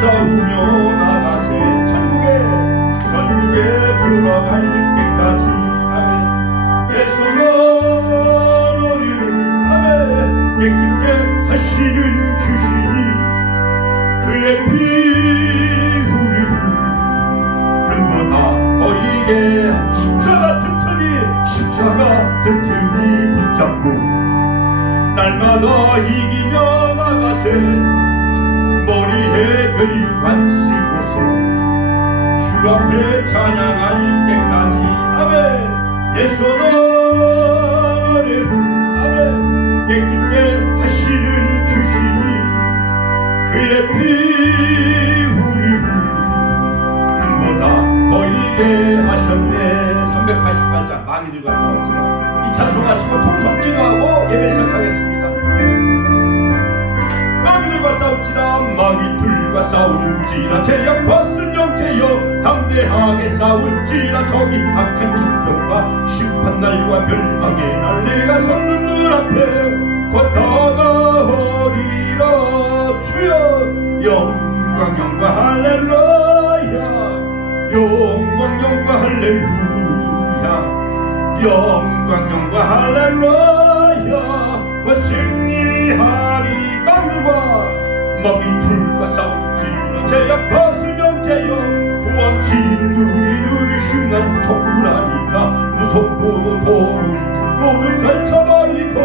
싸우며 나가세 천국에 들어갈 때까지 아멘. 예수는 우리를 아멘 깨끗게 하시는 주시니 그의 피 우리를 눈보다 보이게 십자가 튼튼히 붙잡고 날마다 이기며 나가세 머리에 멸류관 씌고서 주 앞에 찬양할 때까지 아멘. 예수는 우리를 아멘 깨끗게 하시는 주시니 그의 피 우리를 눈보다 보이게 하셨네. 388장 마귀들과 싸울지라 이 찬송하시고 통성기도하고 예배 시작하겠습니다. 마귀들과 싸울지라 마귀들과 싸울지라 제약 벗은 영체여 담대하게 싸울지라 저기 악한 죽병과 심판날과 멸망의 날 내가 섰는 눈앞에 곧 다가오리라. 주여 영광 할렐루야 영광 할렐루야 영광 할렐루야 곧 승리하리. 마귀들과 싸울지라 제약 벗은 영체여 구원치는 우리들의 흉한 촛불하니까 무섭고도 도는지 모든 걸쳐버리고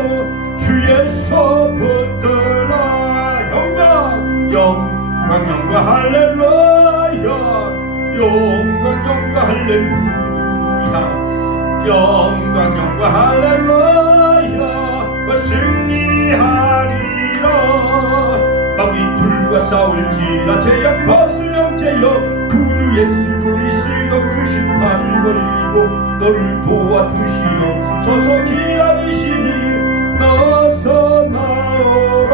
주에서 붙들라. 영광 할렐루야 영광 할렐루야 영광 할렐루야 그 승리하리라. 마귀들과 싸울지라 제약 벗은 영체여 구주 예수 그리스도 그 심판을 벌리고 너를 도와주시옵소서 기다리시니 나서 나오라.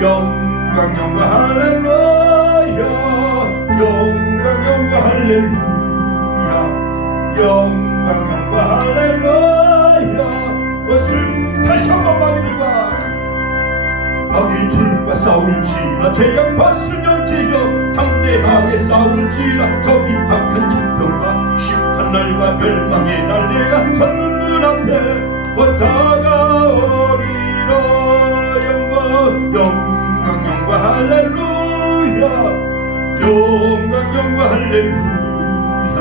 영광 할렐루야 영광 할렐루야 영광 할렐루야 다시 한번 마귀들과 싸울지라 제약 벗은 영체여 담대하게 싸울지라 저기 악한 죽병과 심판날과 멸망의 날 내가 섰는 눈앞에 곧 다가오리라. 영광 할렐루야 영광 할렐루야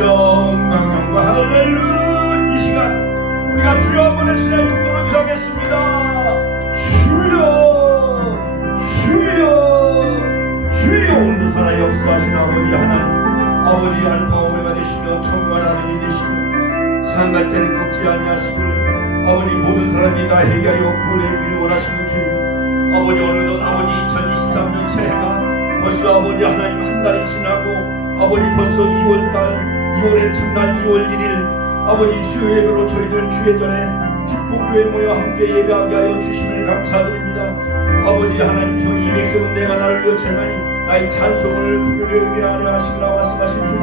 영광 할렐루야. 이 시간 우리가 주여 한번 신의 통로로 기도하겠습니다. 주여 오늘도 살아 역사하신 아버지 하나님 아버지 알파 오메가 되시며 천관 하늘이 되시며 산갈 때를 꺾지 아니하시기를 아버지 모든 사람들이 다 회개하여 구원의 이르기를 원하시는 주님 아버지 어느덧 아버지 2023년 새해가 벌써 아버지 하나님 한 달이 지나고 아버지 벌써 2월달 2월의 첫날 2월 1일 아버지 수요 예배로 저희들 주의 전에 축복교회 모여 함께 예배하게 하여 주심을 감사드립니다. 아버지 하나님 저 200세는 내가 나를 위하여 제만이 나의 찬송을 부르려 위하여 하시리라 말씀하신 주님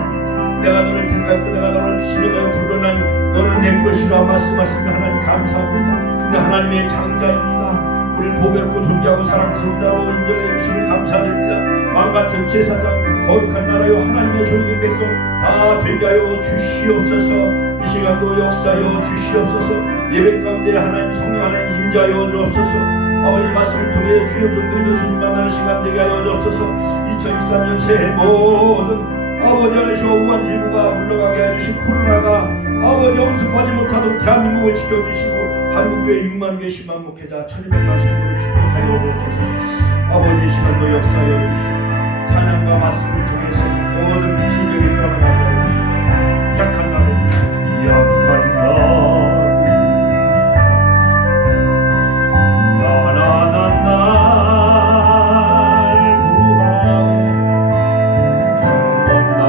내가 너를 택하고 내가 너를 신령하여 불러나니 너는 내 것이라 말씀하시며 하나님 감사합니다. 하나님의 장자입니다. 우리를 보배롭고 존귀하고 사랑스러운 자로 인정해 주심을 감사드립니다. 마음같은 제사장 거룩한 나라여 하나님의 소유된 백성 다 되게 하여 주시옵소서. 이 시간도 역사하여 주시옵소서. 예배 가운데 하나님 성령 하나님 임재하여 주옵소서. 아버지 말씀을 통해 주의 음성 들으며 주님 만나는 시간 되게 하여 주옵소서. 2023년 새해 모든 아버지 안에서 우한 질고가 물러가게 해주신 코로나가 아버지 엄습하지 못하도록 대한민국을 지켜주시고 한국교회 6만 개 10만 목회자 1200만 성도를 축복하여 주옵소서. 아버지 이 시간도 역사하여 주시고 찬양과 말씀을 통해서 모든 질병이 떠나가게 하여 주옵소서. 약한 나를 가난한 날 구하네 한 날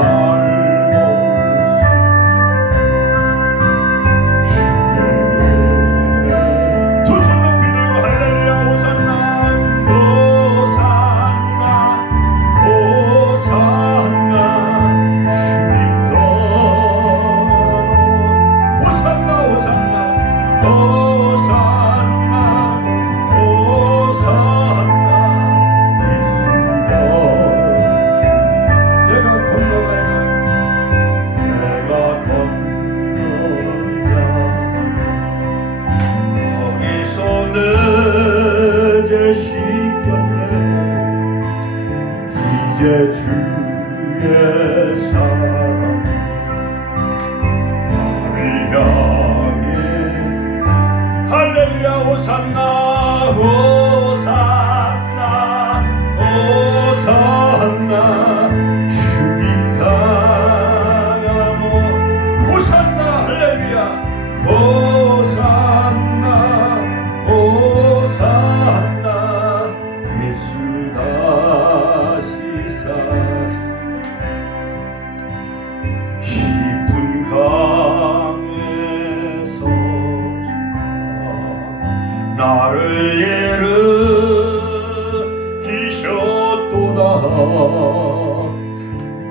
두 손 높이 들고 할렐루야 호산나 호산나 호산나 호산나 호산나 호산나 죽임 당한 호산나 할렐루야 호산나 호산나 예수 다시 사 깊은 강에서 나를 일으키셨도다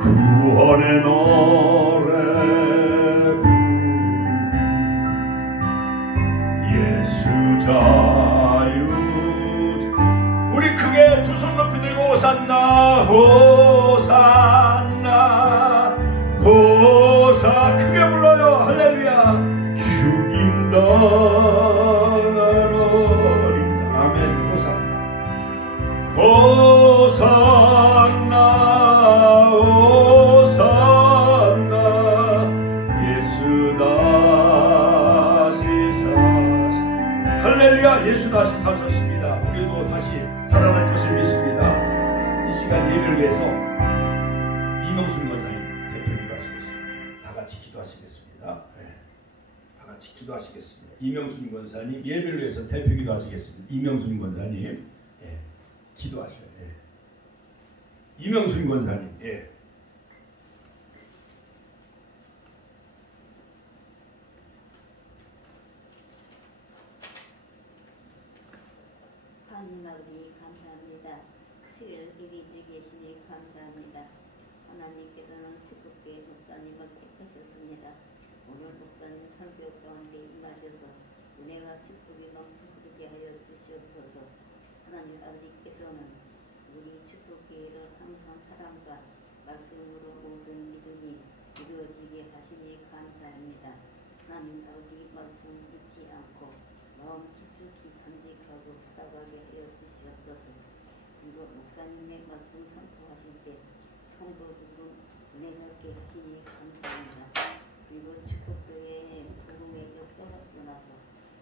구원의 노래 예수 자유 우리 크게 두 손 높이 들고 호산나 호산나 호사 크게 불러요 할렐루야 죽임 당한 어린 아멘 호산나 호산나 예수 다시 사시 할렐루야 예수 다시 사셨습니다. 우리도 다시 살아날 것을 믿습니다. 이 시간 예배를 위해서 이명순 권사님 대표 기도하시겠습니다. 다 같이 기도하시겠습니다. 네. 다 같이 기도하시겠습니다. 이명순 권사님 예배를 위해서 대표 기도하시겠습니다. 이명순 권사님 예. 기도하셔요. 예. 이명순 권사님 예. 하나님 아버지 감사합니다. 수요일 예배 드리게 계시니 감사합니다. 하나님께서는 축복교회 목사님을 택하셨습니다. 오늘 목사님 설교 가운데 임하셔서 은혜와 축복이 넘치게 하여 주시옵소서. 하나님 아버지께서는 우리 축복교회를 항상 사랑과 말씀으로 모든 믿음이 이루어지게 하시니 감사합니다. 하나님 아버지 말씀 잊지 않고 마음 깊숙이 간직하고 살아가게 하여 주시옵소서. 그리고 목사님의 말씀 선포하실 때 성도들은 은혜롭게 하시니 감사합니다. 그리고 축복교회의 복음의 역사가 일어나서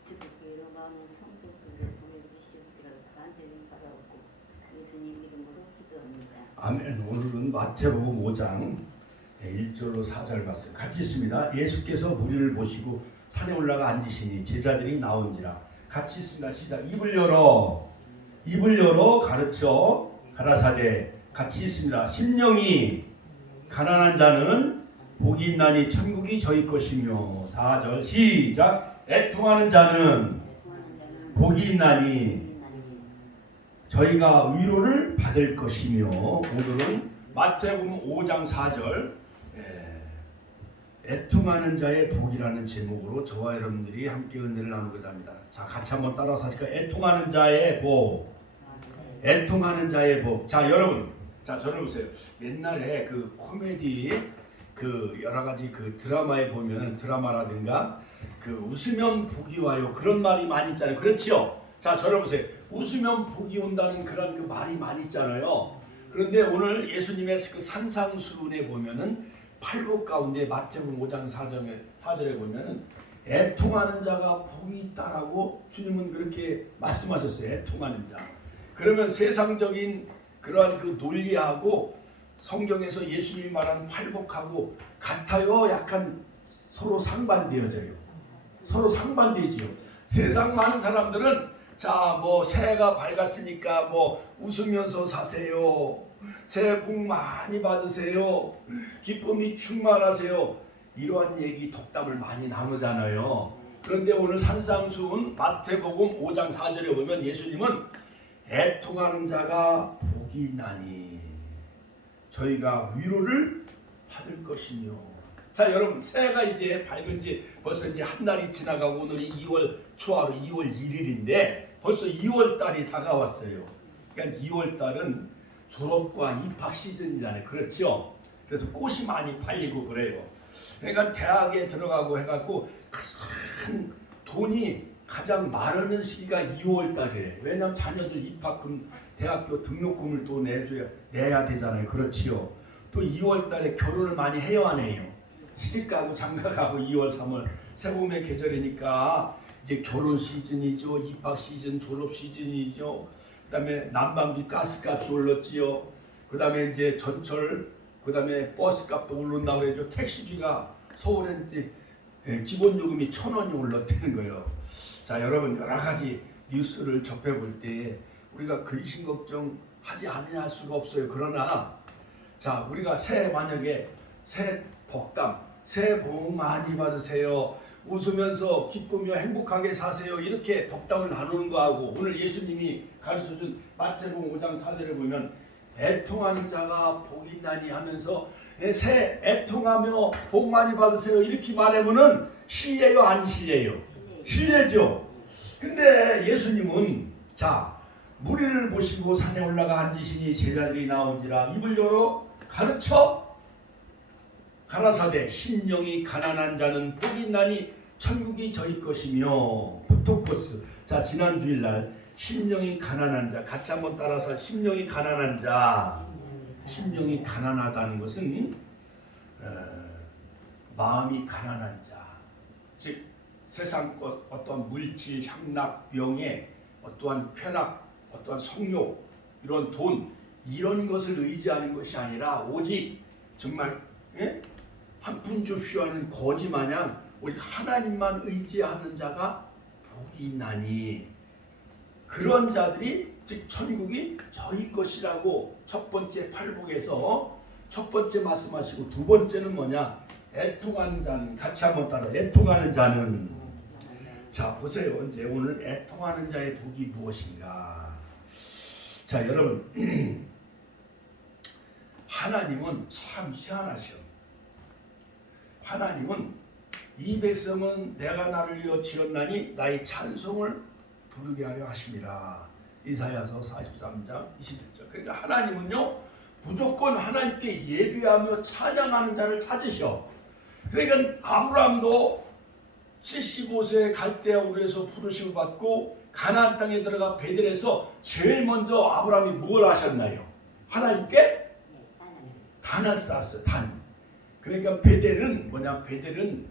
축복교회로 많은 성도들을 보내주시기를 간절히 바라옵고 예수님 이름으로 기도합니다. 아멘. 오늘은 마태복음 5장 1절로 4절 말씀 같이 있습니다. 예수께서 무리를 보시고 산에 올라가 앉으시니 제자들이 나온지라 같이 있습니다. 시작. 입을 열어 가르쳐 가라사대 같이 있습니다. 심령이 가난한 자는 복이 있나니 천국이 저희 것이며 4절 시작. 애통하는 자는 복이 있나니 저희가 위로를 받을 것이며 오늘은 마태복음 5장 4절 애통하는 자의 복이라는 제목으로 저와 여러분들이 함께 은혜를 나누고자 합니다. 자, 같이 한번 따라서 하실까요? 애통하는 자의 복. 애통하는 자의 복. 자, 여러분. 자, 저를 보세요. 옛날에 그 코미디 그 여러 가지 그 드라마에 보면은 드라마라든가 그 웃으면 복이 와요. 그런 말이 많이 있잖아요. 그렇지요? 자, 저를 보세요. 웃으면 복이 온다는 그런 그 말이 많이 있잖아요. 그런데 오늘 예수님의 그 산상수훈에 보면은 팔복 가운데 마태복음 5장 4절에 보면은 애통하는 자가 복이 있다라고 주님은 그렇게 말씀하셨어요. 애통하는 자. 그러면 세상적인 그러한 그 논리하고 성경에서 예수님이 말한 팔복하고 같아요? 약간 서로 상반되어져요. 서로 상반되지요. 세상 많은 사람들은 자, 뭐 새해가 밝았으니까 뭐 웃으면서 사세요. 새해 복 많이 받으세요. 기쁨이 충만하세요. 이러한 얘기 덕담을 많이 나누잖아요. 그런데 오늘 산상수훈 마태복음 5장 4절에 보면 예수님은 애통하는 자가 복이 있나니 저희가 위로를 받을 것이며. 자, 여러분 새해가 이제 밝은 지 벌써 이제 한 달이 지나가고 오늘이 2월 초하루 2월 1일인데 벌써 2월 달이 다가왔어요. 그러니까 2월 달은 졸업과 입학 시즌이잖아요. 그렇죠? 그래서 꽃이 많이 팔리고 그래요. 그러니까 대학에 들어가고 해갖고 큰 돈이 가장 많은 시기가 2월 달이래. 왜냐하면 자녀들 입학금, 대학교 등록금을 또 내야 되잖아요. 그렇지요. 또 2월 달에 결혼을 많이 해야 하네요. 시집가고 장가가고 2월, 3월 세봄의 계절이니까 이제 결혼 시즌이죠. 입학 시즌, 졸업 시즌이죠. 그다음에 난방비, 가스값이 올랐지요. 그다음에 이제 전철, 그다음에 버스값도 오른다고 그러죠. 택시비가 서울에 이제 기본 요금이 1,000원이 올랐다는 거예요. 자, 여러분 여러 가지 뉴스를 접해볼 때 우리가 근심 걱정하지 않을 수가 없어요. 그러나 자, 우리가 만약에 새해 복담, 새해 복 많이 받으세요. 웃으면서 기쁘며 행복하게 사세요. 이렇게 덕담을 나누는 거하고 오늘 예수님이 가르쳐준 마태복음 5장 4절에 보면 애통하는 자가 복이 있나니 하면서 새해 애통하며 복 많이 받으세요. 이렇게 말하면은 실례요, 안 실례요? 실례죠. 근데 예수님은 자, 무리를 보시고 산에 올라가 앉으시니 제자들이 나온지라 입을 열어 가르쳐 가라사대 심령이 가난한 자는 복이 있나니 천국이 저희 것이며 부토코스. 자, 지난 주일날 심령이 가난한 자 같이 한번 따라서 심령이 가난한 자. 심령이 가난하다는 것은 마음이 가난한 자, 즉 세상 것 어떤 물질, 향락, 병에 어떠한 쾌락, 어떠한 성욕, 이런 돈 이런 것을 의지하는 것이 아니라 오직 정말 한 푼 줍쇼 하는 거지 마냥 오직 하나님만 의지하는 자가 복이 있나니 그런 자들이 즉 천국이 저희 것이라고 첫 번째 팔복에서 첫 번째 말씀하시고 두 번째는 뭐냐? 애통하는 자는 같이 한번 따라 애통하는 자는 자 보세요. 이제 오늘 애통하는 자의 복이 무엇인가? 자 여러분 하나님은 참 희한하셔. 하나님은 이 백성은 내가 나를 위하여 지었나니 나의 찬송을 부르게 하려 하심이라. 이사야서 43장 21절. 그러니까 하나님은요 무조건 하나님께 예배하며 찬양하는 자를 찾으셔. 그러니까 아브라함도 75세에 갈대아우르에서 부르심을 받고 가나안 땅에 들어가 베델에서 제일 먼저 아브라함이 뭘 하셨나요? 하나님께 단을 쌓았어요. 단. 그러니까 베델은 뭐냐? 베델은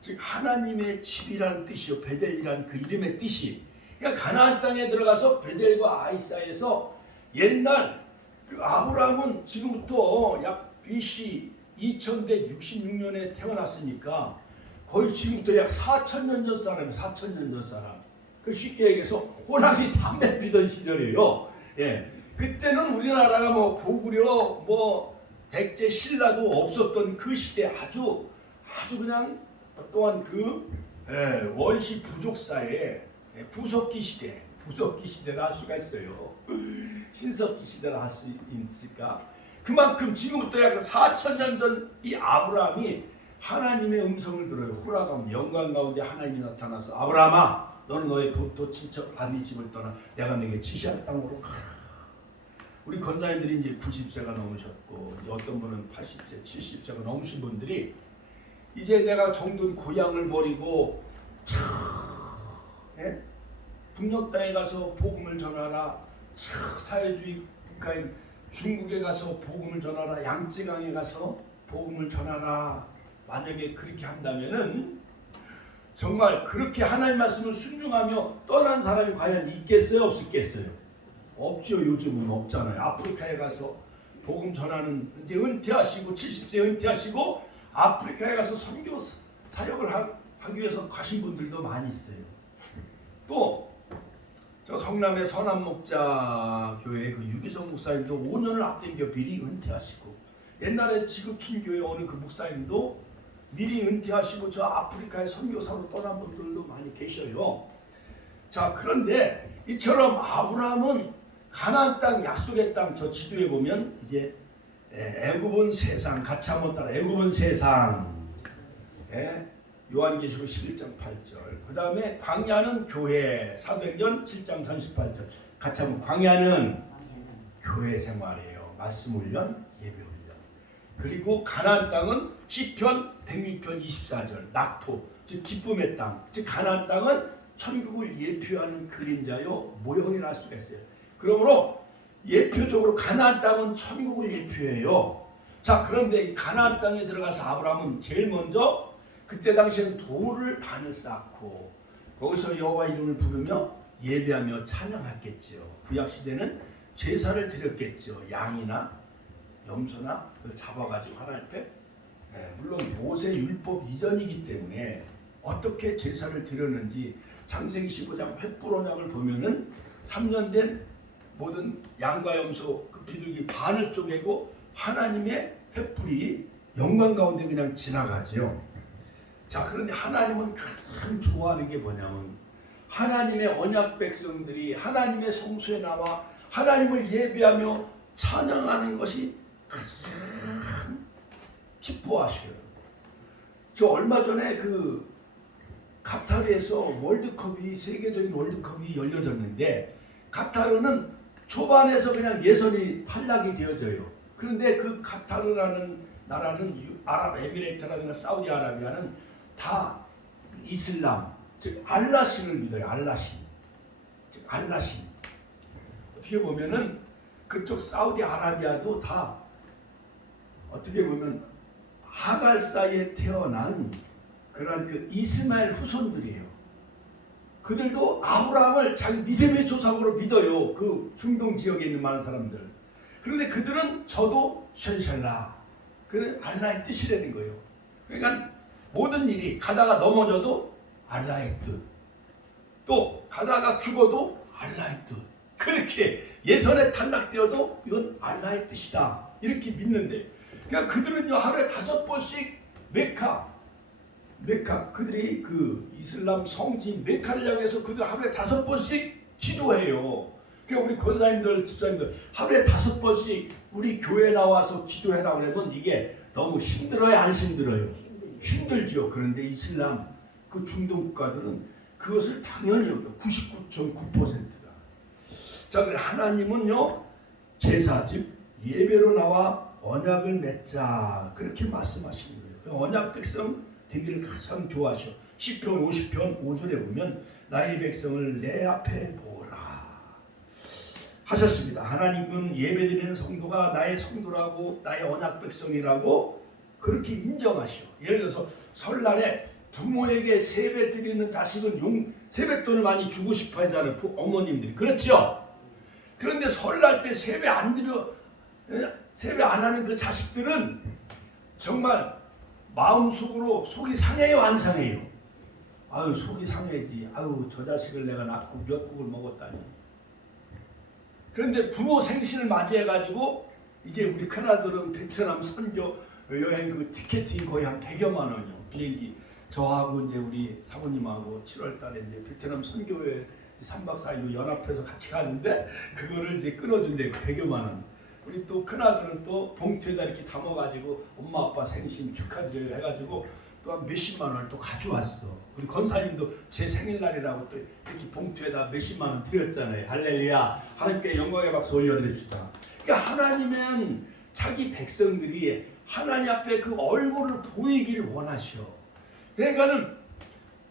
즉 하나님의 집이라는 뜻이요. 베델이라는 그 이름의 뜻이. 그러니까 가나안 땅에 들어가서 베델과 아이 사이에서 옛날 그 아브라함은 지금부터 약 BC 2166년에 태어났으니까 거의 지금부터 약 4,000년 전 사람이에요. 4,000년 전 사람. 그 쉽게 얘기해서 호랑이 담배 피던 시절이에요. 예. 그때는 우리나라가 뭐 고구려 뭐 백제 신라도 없었던 그 시대 아주 그냥 또한 그 원시 부족 사회에 구석기 시대를 할 수가 있어요. 신석기 시대를 할 수 있을까? 그만큼 지금부터 약 4,000년 전 이 아브라함이 하나님의 음성을 들어요. 호라감 영광 가운데 하나님이 나타나서 아브라함아 너는 너의 본토 친척 아비 집을 떠나 내가 내게 지시할 땅으로 가라. 우리 권사님들이 이제 90세가 넘으셨고 이제 어떤 분은 80세, 70세가 넘으신 분들이 이제 내가 정든 고향을 버리고 북녘 땅에 가서 복음을 전하라. 사회주의 국가인 중국에 가서 복음을 전하라. 양쯔강에 가서 복음을 전하라. 만약에 그렇게 한다면은 정말 그렇게 하나님 말씀을 순종하며 떠난 사람이 과연 있겠어요? 없겠어요? 없죠. 요즘은 없잖아요. 아프리카에 가서 복음 전하는 이제 은퇴하시고 70세 은퇴하시고 아프리카에 가서 선교 사역을 하기 위해서 가신 분들도 많이 있어요. 또 저 성남의 선한목자 교회 그 유기성 목사님도 5년을 앞당겨 미리 은퇴하시고 옛날에 지극힌 교회 어느 그 목사님도 미리 은퇴하시고 저 아프리카에 선교사로 떠난 분들도 많이 계셔요. 자 그런데 이처럼 아브라함은 가나안 땅 약속의 땅 저 지도에 보면 이제 애굽은 세상 같이 한번 따라 애굽은 세상 요한계시록 11장 8절 그 다음에 광야는 교회 사도행전 7장 38절 같이 한번 광야는 교회 생활이에요. 말씀 훈련 예배 훈련. 그리고 가나안 땅은 시편 106편 24절 낙토 즉 기쁨의 땅 즉 가나안 땅은 천국을 예표하는 그림자요 모형이라 할 수가 있어요. 그러므로 예표적으로 가나안 땅은 천국을 예표해요. 자 그런데 이 가나안 땅에 들어가서 아브라함은 제일 먼저 그때 당시에는 단을 쌓고 거기서 여호와 이름을 부르며 예배하며 찬양했겠지요. 구약 시대는 제사를 드렸겠죠. 양이나 염소나 그걸 잡아가지고 하나님 앞에, 물론 모세 율법 이전이기 때문에 어떻게 제사를 드렸는지 창세기 15장 횃불 언약을 보면은 3년 된 모든 양과 염소 그 비둘기 반을 쪼개고 하나님의 횃불이 영광 가운데 그냥 지나가지요. 자, 그런데 하나님은 가장 좋아하는 게 뭐냐면 하나님의 언약 백성들이 하나님의 성소에 나와 하나님을 예배하며 찬양하는 것이 가장 기뻐하셔요. 저 얼마 전에 그 카타르에서 월드컵이 세계적인 월드컵이 열려졌는데 카타르는 초반에서 그냥 예선이 탈락이 되어져요. 그런데 그 카타르라는 나라는 아랍에미레이트라든가 사우디아라비아는 다 이슬람, 즉 알라신을 믿어요. 알라신, 즉 알라신. 어떻게 보면은 그쪽 사우디아라비아도 다 어떻게 보면 하갈 사이에 태어난 그런 그 이스마엘 후손들이에요. 그들도 아브라함을 자기 믿음의 조상으로 믿어요. 그 중동 지역에 있는 많은 사람들. 그런데 그들은 저도 션샬라, 그 알라의 뜻이라는 거예요. 그러니까 모든 일이 가다가 넘어져도 알라의 뜻, 또 가다가 죽어도 알라의 뜻, 그렇게 예선에 탈락되어도 이건 알라의 뜻이다 이렇게 믿는데, 그러니까 그들은요 하루에 5번씩 메카 그들이 그 이슬람 성지인 메카를 향해서 그들 하루에 5번씩 기도해요. 그러니까 우리 권사님들, 집사님들 하루에 5번씩 우리 교회 나와서 기도해라 그러면 이게 너무 힘들어요, 안 힘들어요? 힘들죠. 그런데 이슬람 그 중동 국가들은 그것을 당연히 여겨. 99.9%가. 자, 그래 하나님은요 제사 즉 예배로 나와 언약을 맺자 그렇게 말씀하시는 거예요. 언약 백성 되기를 가장 좋아하셔. 시편 50편 5절에 보면 나의 백성을 내 앞에 모으라 하셨습니다. 하나님은 예배드리는 성도가 나의 성도라고 나의 언약 백성이라고 그렇게 인정하셔. 예를 들어서 설날에 부모에게 세배 드리는 자식은 세뱃돈을 많이 주고 싶어 하잖아요. 어머님들이. 그렇죠? 그런데 설날 때 세배 안 하는 그 자식들은 정말 마음속으로 속이 상해요, 안 상해요? 아유, 속이 상해지. 아유, 저 자식을 내가 낳고 몇 국을 먹었다니. 그런데 부모 생신을 맞이해가지고 이제 우리 큰아들은 베트남 선교 여행 그 티켓이 거의 한 100여만 원이요. 비행기. 저하고 이제 우리 사모님하고 7월 달에 이제 베트남 선교회 3박 4일로 연합해서 같이 가는데 그거를 이제 끊어준대 100여만 원. 우리 또 큰아들은 또 봉투에다 이렇게 담아가지고 엄마 아빠 생신 축하드려요 해가지고 또 한 몇십만 원을 또 가져왔어. 우리 권사님도 제 생일날이라고 또 이렇게 봉투에다 몇십만 원 드렸잖아요. 할렐루야. 하나님께 영광의 박수 올려드립시다. 그러니까 하나님은 자기 백성들이 하나님 앞에 그 얼굴을 보이기를 원하셔. 그러니까는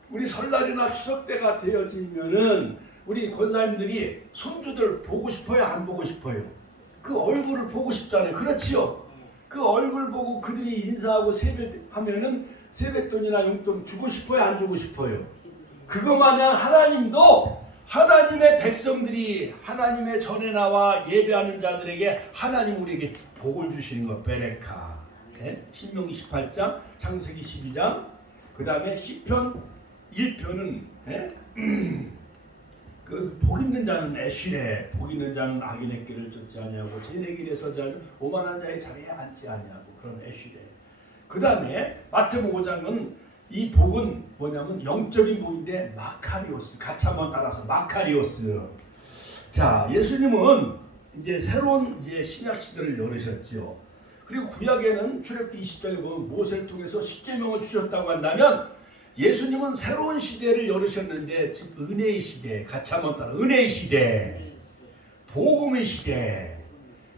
우리 설날이나 추석 때가 되어지면은 우리 권사님들이 손주들 보고 싶어요, 안 보고 싶어요? 그 얼굴을 보고 싶잖아요. 그렇지요? 그 얼굴 보고 그들이 인사하고 세배하면은 세뱃돈이나 용돈 주고 싶어요, 안 주고 싶어요? 그거 마냥 하나님도 하나님의 백성들이 하나님의 전에 나와 예배하는 자들에게 하나님 우리에게 복을 주시는 것 베레카. 신명기 18장, 창세기 12장, 그 다음에 시편 1편은 그 복 있는 자는 애쉬래, 복 있는 자는 악인의 길을 쫓지 아니하고 죄인의 길에 서지 않으며 오만한 자의 자리에 앉지 아니하고 그런 애쉬래. 그 다음에 마태복음 5장은 이 복은 뭐냐면 영적인 복인데 마카리오스, 같이 한번 따라서 마카리오스. 자, 예수님은 이제 새로운 이제 신약 시대를 열으셨죠. 그리고 구약에는 출애굽기 20장에 보면 모세를 통해서 십계명을 주셨다고 한다면 예수님은 새로운 시대를 열으셨는데 즉 은혜의 시대, 같이 한번 따라 은혜의 시대, 복음의 시대.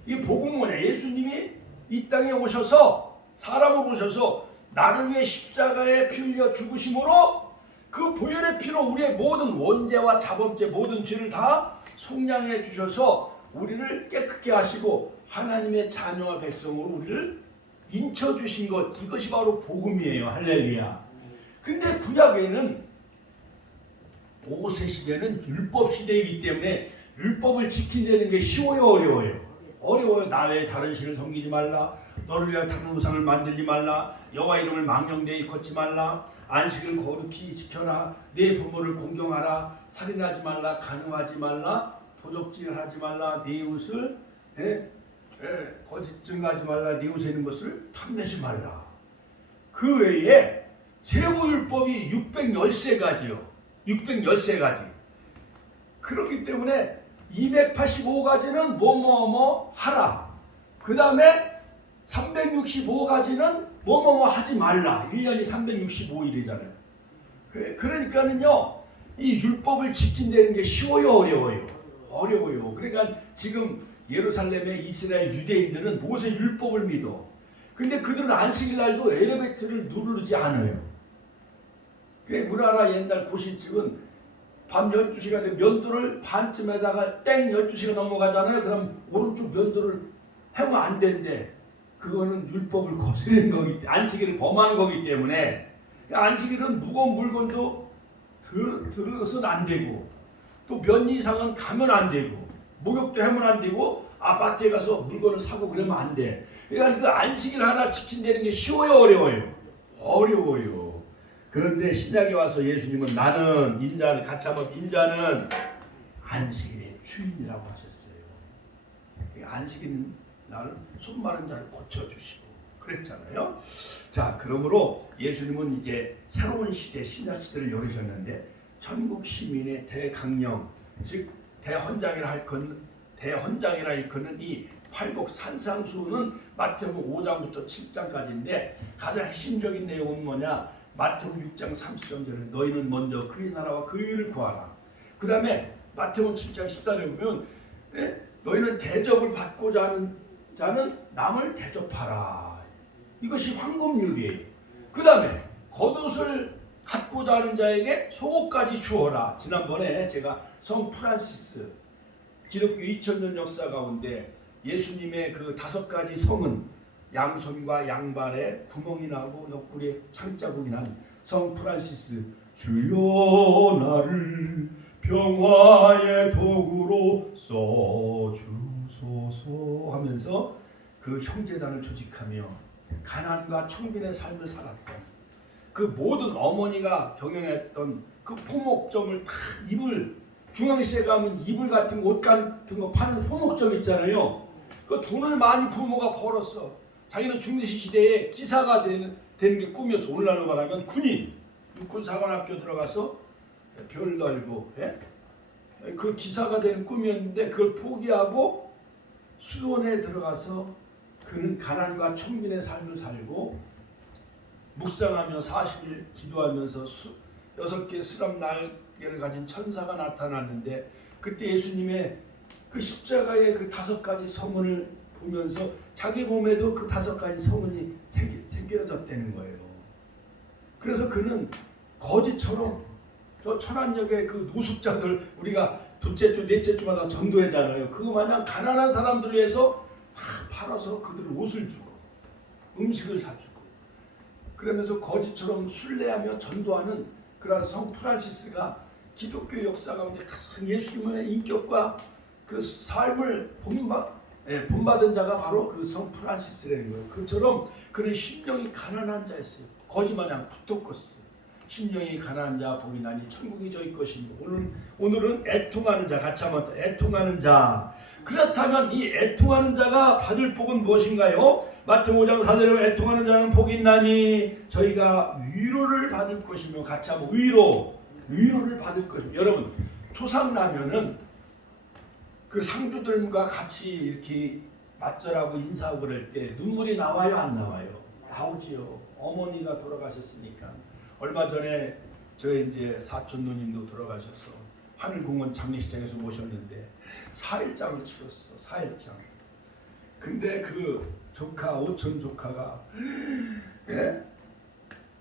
이 복음은 뭐냐? 예수님이 이 땅에 오셔서 사람으로 오셔서 나를 위해 십자가에 피 흘려 죽으심으로 그 보혈의 피로 우리의 모든 원죄와 자범죄 모든 죄를 다 속량해 주셔서 우리를 깨끗게 하시고 하나님의 자녀와 백성으로 우리를 인쳐 주신 것, 이것이 바로 복음이에요. 할렐루야. 근데 구약에는 모세 시대는 율법 시대이기 때문에 율법을 지킨다는 게 쉬워요, 어려워요? 어려워요. 나 외에 다른 신을 섬기지 말라. 너를 위하여 다른 우상을 만들지 말라. 여호와 이름을 망령되이 일컫지 말라. 안식을 거룩히 지켜라. 내 부모를 공경하라. 살인하지 말라. 간음하지 말라. 도적질을 하지 말라. 네 이웃을 거짓 증거하지 말라. 네 이웃에 있는 것을 탐내지 말라. 그 외에 제후율법이 613가지요. 613가지. 그렇기 때문에 285가지는 뭐뭐뭐 하라. 그 다음에 365가지는 뭐뭐뭐 하지 말라. 1년이 365일이잖아요. 그러니까는요, 이 율법을 지킨다는 게 쉬워요, 어려워요? 어려워요. 그러니까 지금 예루살렘의 이스라엘 유대인들은 모세 율법을 믿어. 근데 그들은 안식일 날도 엘리베이터를 누르지 않아요. 우리나라 옛날 고신집은 밤 12시가 되면 면도를 반쯤에다가 땡 12시가 넘어가잖아요. 그럼 오른쪽 면도를 하면 안 된대. 그거는 율법을 거스르는 거기 때문에, 안식일을 범하는 거기 때문에. 안식일은 무거운 물건도 들어서는 안 되고, 또 몇 이상은 가면 안 되고, 목욕도 하면 안 되고, 아파트에 가서 물건을 사고 그러면 안 돼. 그러니까 그 안식일 하나 지킨다는 게 쉬워요, 어려워요? 어려워요. 그런데 신약에 와서 예수님은 나는 인자는 가짜먹 인자는 안식일의 주인이라고 하셨어요. 안식일은 나를 손 마른 자를 고쳐주시고 그랬잖아요. 자, 그러므로 예수님은 이제 새로운 시대, 신약 시대를 열으셨는데 전국 시민의 대강령, 즉 대헌장이라 일컫는 이 팔복 산상수훈은 마태복음 5장부터 7장까지인데 가장 핵심적인 내용은 뭐냐? 마태복음 6장 30절에 너희는 먼저 그의 나라와 그의 의를 구하라. 그 다음에 마태복음 7장 14절에 보면 너희는 대접을 받고자 하는 자는 남을 대접하라. 이것이 황금률이에요. 그 다음에 겉옷을 갖고자 하는 자에게 속옷까지 주어라. 지난번에 제가 성 프란시스 기독교 2000년 역사 가운데 예수님의 그 5가지 성은 양손과 양발에 구멍이 나고 옆구리에 창자국이 난 성 프란시스 주여 나를 평화의 도구로 써주소서 하면서 그 형제단을 조직하며 가난과 청빈의 삶을 살았던 그 모든 어머니가 경영했던 그 포목점을 다 이불 중앙시에 가면 이불 같은 옷 같은 거 파는 포목점 있잖아요. 그 돈을 많이 부모가 벌었어. 자기는 중세시대에 기사가 되는 게 꿈이었어. 오늘날로 말하면 군인, 육군사관학교 들어가서 별 달고 그 기사가 되는 꿈이었는데 그걸 포기하고 수원에 들어가서 그는 가난과 청빈의 삶을 살고 묵상하며 40일 기도하면서 6개의 스람 날개를 가진 천사가 나타났는데 그때 예수님의 그 십자가의 그 5가지 서문을 보면서 자기 몸에도 그 5가지 서문이 새겨졌다는 거예요. 그래서 그는 거지처럼 저 천안역의 그 노숙자들 우리가 둘째 주, 넷째 주마다 전도회잖아요. 그거 마냥 가난한 사람들을 위해서 다 팔아서 그들 옷을 주고 음식을 사주고 그러면서 거지처럼 순례하며 전도하는 그런 성 프란시스가 기독교 역사 가운데 가장 예수님의 인격과 그 삶을 본받은 자가 바로 그 성 프란시스라는 거예요. 그처럼 그는 심령이 가난한 자였어요. 거지마냥 붙었었어요. 심령이 가난한 자 복이 나니 천국이 저희 것입니다. 오늘은 애통하는 자, 같이 한번 애통하는 자. 그렇다면 이 애통하는 자가 받을 복은 무엇인가요? 마태복음 5장 4절에 애통하는 자는 복이 있나니 저희가 위로를 받을 것이며 같이 한번 위로를 받을 것이며 여러분 초상나면은 그 상주들과 같이 이렇게 맞절하고 인사하고 그럴 때 눈물이 나와요, 안 나와요? 나오지요. 어머니가 돌아가셨으니까. 얼마 전에 저희 이제 사촌 누님도 돌아가셔서 하늘공원 장례식장에서 모셨는데 4일장을 치렀어. 4일장. 근데 그 조카, 오촌 조카가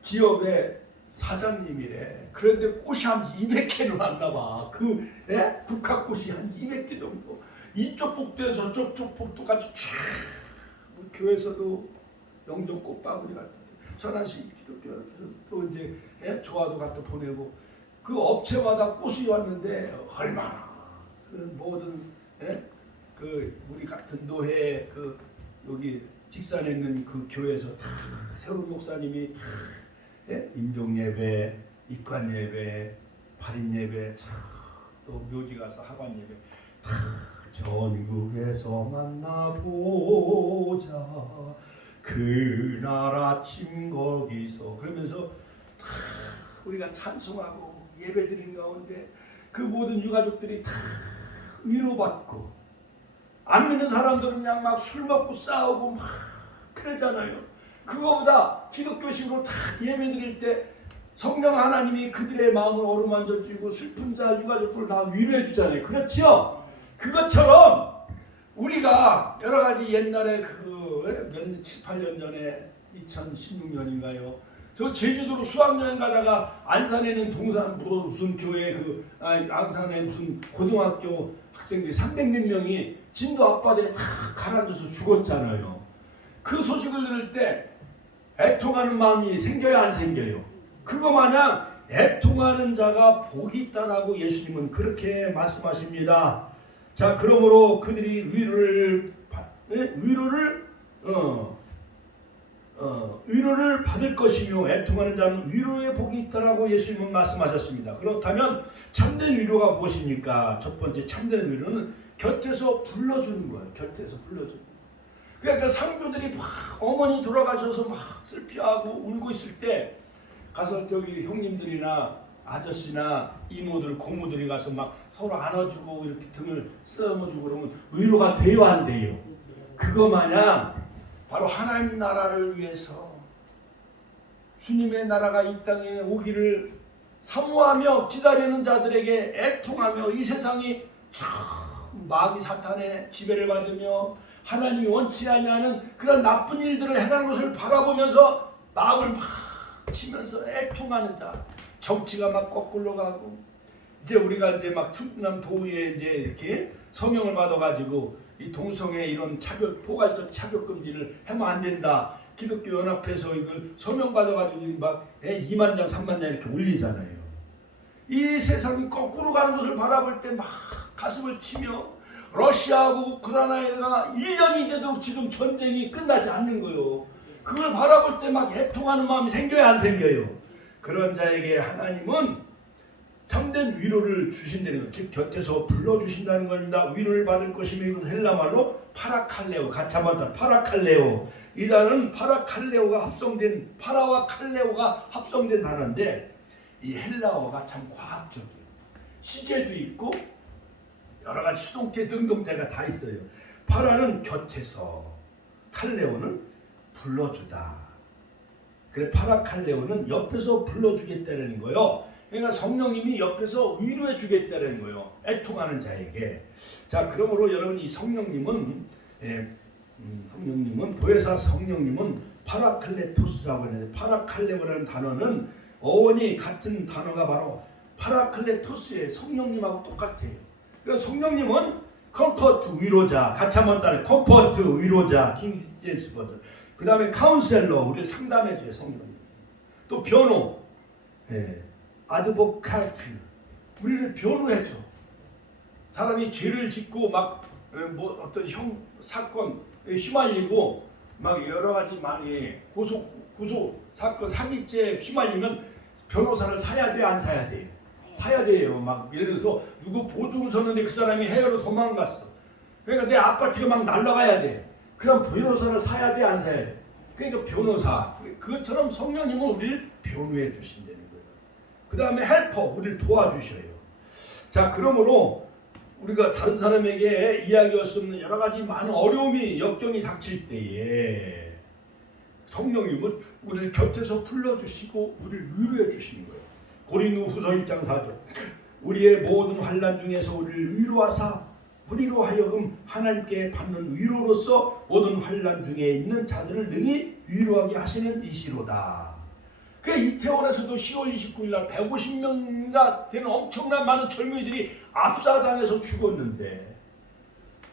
기업의 사장님이래. 그런데 꽃이 한 200개는 왔나 봐. 국화꽃이 한 200개 정도. 이쪽 복도에서 저쪽 복도까지 쫙. 교회에서도 영종꽃 바구니 같은 천안시 기독교에서 또 이제 조화도 갖다 보내고 그 업체마다 꽃이 왔는데 얼마나 그 모든 그 우리 같은 노회 그 여기 직산에 있는 그 교회에서 다 새로운 목사님이 다 임종 예배, 입관 예배, 발인 예배, 또 묘지 가서 하관 예배 다 전국에서 만나보자 그날 아침 거기서 그러면서 다 우리가 찬송하고 예배드린 가운데 그 모든 유가족들이 다 위로받고 안 믿는 사람들은 그냥 막 술 먹고 싸우고 막 그러잖아요. 그거보다 기독교식으로 다 예배드릴 때 성령 하나님이 그들의 마음을 어루만져 주고 슬픈 자 유가족들 다 위로해 주잖아요. 그렇죠? 그것처럼 우리가 여러 가지 옛날에 몇 7, 8년 전에 2016년인가요? 저 제주도로 수학여행 가다가 안산에 있는 동산 무슨 교회 안산에 무슨 고등학교 학생들이 300몇 명이 진도 앞바다에 다 가라앉아서 죽었잖아요. 그 소식을 들을 때 애통하는 마음이 생겨요, 안 생겨요? 그거 마냥 애통하는 자가 복이 있다라고 예수님은 그렇게 말씀하십니다. 자, 그러므로 그들이 위로를 받을 것이며 애통하는 자는 위로의 복이 있다라고 예수님은 말씀하셨습니다. 그렇다면 참된 위로가 무엇입니까? 첫 번째 참된 위로는 곁에서 불러주는 거예요. 곁에서 불러주는 거예요. 그러니까 상조들이 막 어머니 돌아가셔서 막 슬피하고 울고 있을 때 가서 저기 형님들이나 아저씨나 이모들 고모들이 가서 막 서로 안아주고 이렇게 등을 쓰다듬어주고 그러면 위로가 돼요, 안 돼요? 그거 마냥 바로 하나님 나라를 위해서 주님의 나라가 이 땅에 오기를 사모하며 기다리는 자들에게 애통하며 이 세상이 참 마귀 사탄의 지배를 받으며 하나님이 원치 아니하는 그런 나쁜 일들을 행하는 것을 바라보면서 마음을 막 치면서 애통하는 자, 정치가 막 거꾸로 가고 이제 우리가 이제 막 충남 도의에 이제 이렇게 서명을 받아가지고 이 동성애 이런 포괄적 차별 금지를 하면 안 된다. 기독교 연합회에서 이걸 서명 받아가지고 막 2만 장, 3만 장 이렇게 올리잖아요. 이 세상이 거꾸로 가는 것을 바라볼 때 막 가슴을 치며 러시아하고 우크라이나가 1년이 돼도 지금 전쟁이 끝나지 않는 거예요. 그걸 바라볼 때 막 애통하는 마음이 생겨요, 안 생겨요? 그런 자에게 하나님은 참된 위로를 주신다는 것, 즉 곁에서 불러주신다는 겁니다. 위로를 받을 것이며 이건 헬라말로 파라칼레오, 같이 한번 더 파라칼레오. 이 단어는 파라칼레오가 합성된 파라와 칼레오가 합성된 단어인데 이 헬라어가 참 과학적이에요. 시제도 있고 여러 가지 수동태 등동태가 다 있어요. 파라는 곁에서, 칼레오는 불러주다. 그래 파라칼레오는 옆에서 불러주겠다는 거예요. 그러니까 성령님이 옆에서 위로해 주겠다는 거예요. 애통하는 자에게. 자, 그러므로 여러분 이 성령님은 보혜사 성령님은 파라클레토스라고 하는데 파라칼레오라는 단어는 어원이 같은 단어가 바로 파라클레토스의 성령님하고 똑같아요. 그래서 성령님은 컴포트 위로자, 같이 한번 따라해. 컴포트 위로자, 킹 제임스 버전. 그 다음에 카운셀러, 우리를 상담해줘요, 성령님. 또 변호, 아드보카트, 우리를 변호해줘. 사람이 죄를 짓고 막 어떤 사건 휘말리고 막 여러 가지 고소 사건 사기죄 휘말리면 변호사를 사야 돼, 안 사야 돼? 사야 돼요. 막 예를 들어서 누구 보증을 섰는데 그 사람이 해외로 도망갔어. 그러니까 내 아파트가 막 날아가야 돼. 그럼 변호사를 사야 돼, 안 사야 돼? 그러니까 변호사. 그것처럼 성령님은 우리를 변호해 주신다는 거예요. 그 다음에 헬퍼, 우리를 도와주셔요. 자, 그러므로 우리가 다른 사람에게 이야기할 수 없는 여러 가지 많은 어려움이 역경이 닥칠 때에 성령님은 우리를 곁에서 불러주시고 우리를 위로해 주시는 거예요. 고린도후서 1장 4절. 우리의 모든 환난 중에서 우리를 위로하사 우리로 하여금 하나님께 받는 위로로서 모든 환난 중에 있는 자들을 능히 위로하게 하시는 이시로다. 그 이태원에서도 10월 29일 날 150명인가 되는 엄청난 많은 젊은이들이 압사당해서 죽었는데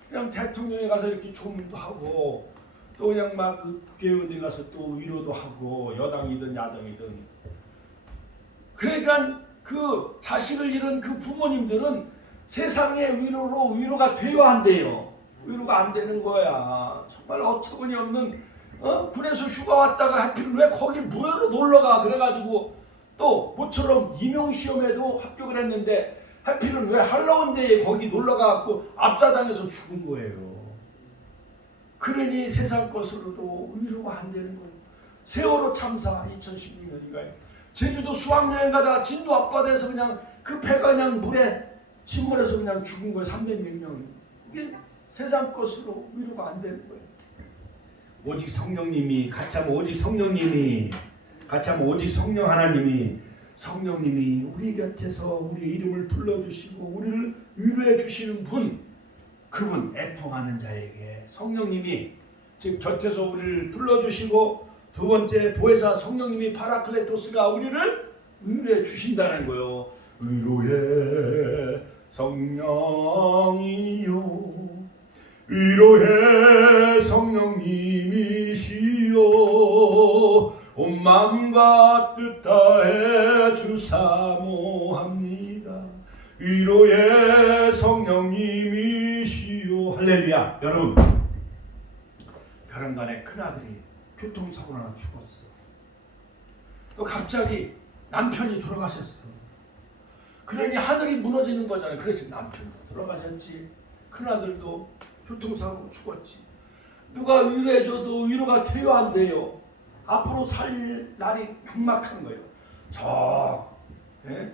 그냥 대통령에 가서 이렇게 조문도 하고 또 그냥 막 국회의원들이 가서 또 위로도 하고 여당이든 야당이든 그러니까 그 자식을 잃은 그 부모님들은 세상의 위로가 되어야 한대요. 위로가 안 되는 거야. 정말 어처구니 없는 군에서 휴가 왔다가 하필 왜 거길 무료로 놀러가 그래가지고 또 모처럼 임용시험에도 합격을 했는데 하필은 왜 할로윈 데이에 거기 놀러가갖고 압사당해서 죽은 거예요. 그러니 세상 것으로도 위로가 안 되는 거예요. 세월호 참사 2016년인가요? 제주도 수학여행 가다가 진도 앞바다에서 그냥 그 배가 그냥 물에 침몰해서 그냥 죽은 거예요. 300명. 이게 세상 것으로 위로가 안 되는 거예요. 오직 성령님이 같이 하면 오직 성령님이 같이 하면 오직 성령 성령님이 우리 곁에서 우리 이름을 불러주시고 우리를 위로해 주시는 분, 그분 애통하는 자에게 성령님이 즉 곁에서 우리를 불러주시고 두 번째 보혜사 성령님이 파라클레토스가 우리를 위로해 주신다는 거예요. 위로의 성령이요 위로의 성령님이시여 온 마음과 뜻 다해 주 사모합니다. 위로의 성령님이시여. 할렐루야. 여러분, 벼랑간에 큰아들이 교통사고로 하나 죽었어. 또 갑자기 남편이 돌아가셨어. 그러니 하늘이 무너지는 거잖아요. 그래서 남편도 돌아가셨지, 큰아들도 교통사고로 죽었지. 누가 위로해줘도 위로가 되어 안 돼요. 앞으로 살 날이 막막한 거예요.